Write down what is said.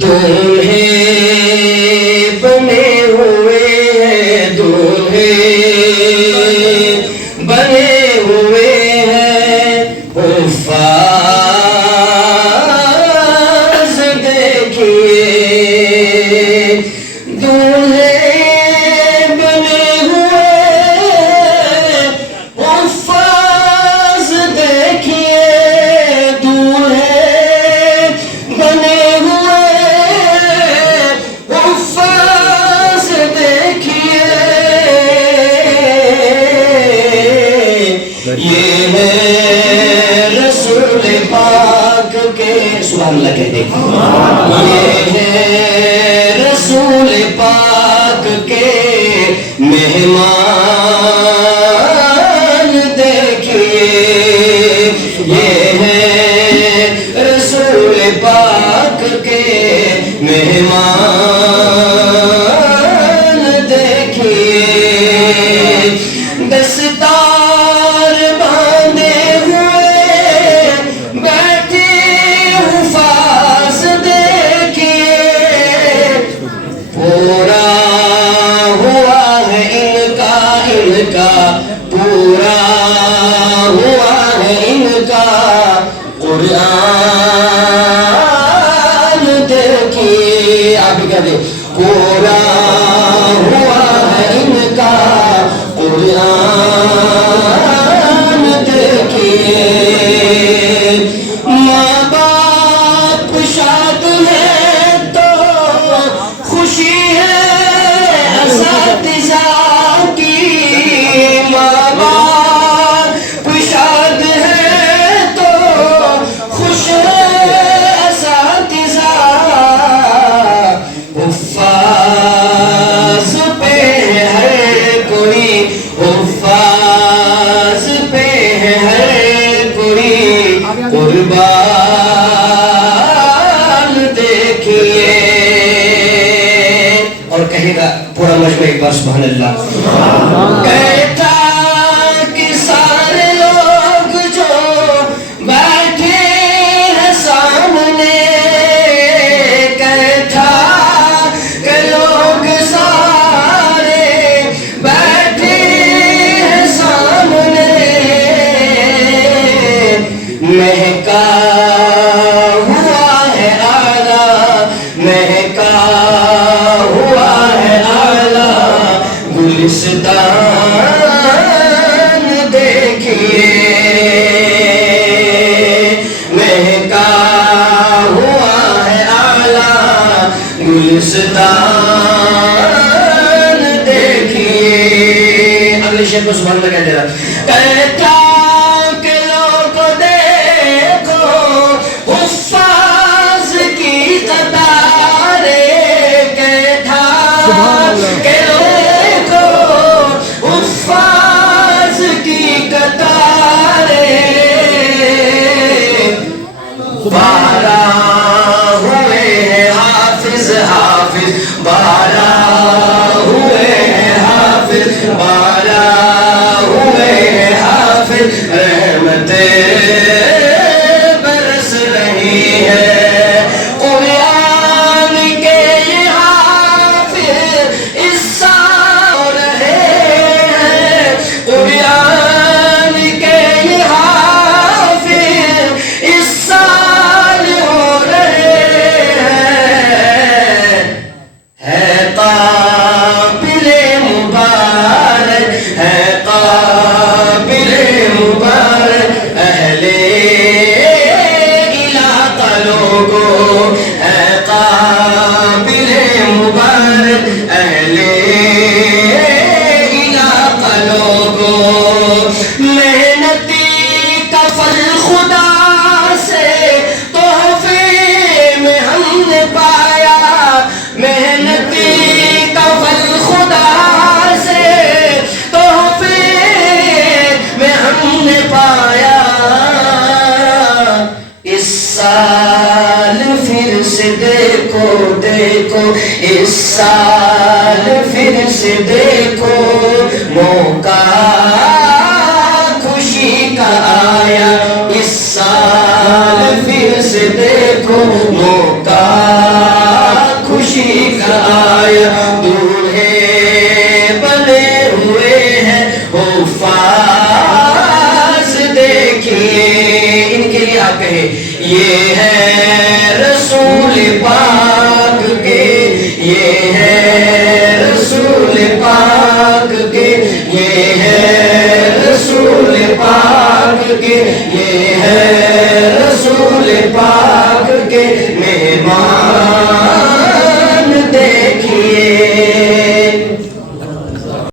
دولہے بنے ہوئے ہیں، دولہے بنے ہوئے ہیں، حفاظ دیکھیے دولہے بنے ہوئے حفاظ دیکھیے دولہے بنے ہوئے حفاظ دیکھیے یہ ہے رسول پاک کے سبحان اللہ کہتے ہیں یہ ہے رسول پاک کے مہمان دیکھیے یہ ہے رسول پاک کے مہمان دیکھیے دستار باندھے ہوئے بیٹھے حفاظ دیکھیے پورا ہوا ہے ان کا پورا ہوا ہے ان کا قرآن دیکھیے آپ بھی کہتے پورا ہوا ہے ان کا قرآن دیکھیے ماں باپ شاد ہے تو خوشی ہے اساتذہ کی ماں باپ شاد ہے تو خوش ہے اساتذہ حفاظ پہ ہے کوئی حفاظ پہ ہے کوئی قربان دیکھیے اور کہے گا پورا مجمع ایک بار سبحان اللہ کہتا کہ سارے لوگ جو بیٹھے ہیں سامنے کہتا کہ لوگ سارے بیٹھے ہیں سامنے مہکا ہوا ہے اعلیٰ مہکا ہوا ہے اعلیٰ گلستان دیکھیے مہکا ہوا ہے اعلیٰ گلستان دیکھیے اگلے شعر کو سبحان اللہ کہتے رہا کہتا کہ لوگ دیکھو حفاظ کی قطاریں کہتا کہ دیکھو حفاظ کی قطاریں بارہ ہوئے ہیں حافظ حافظ بارہ ہوئے ہیں حافظ بارہ ہوئے ہیں حافظ رحمتیں برس رہی ہے قرآن کے یہ حافظ اس سال رہے ہیں قرآن کے یہ حافظ اس سال ہو رہے ہیں ہے قابل مبارک ہے قابل مبارک اہل علاقہ لوگوں ہے قابل مبارک اہل علاقہ لوگوں محنتی کا پھل خدا سے تحفے میں ہم نے پایا محنتی کا پھل خدا سے تحفے میں ہم نے پایا اس سال پھر سے دیکھو دیکھو اس سال پھر سے دیکھو موقع خوشی کا آیا اس سال پھر سے دیکھو موقع یہ ہے رسول پاک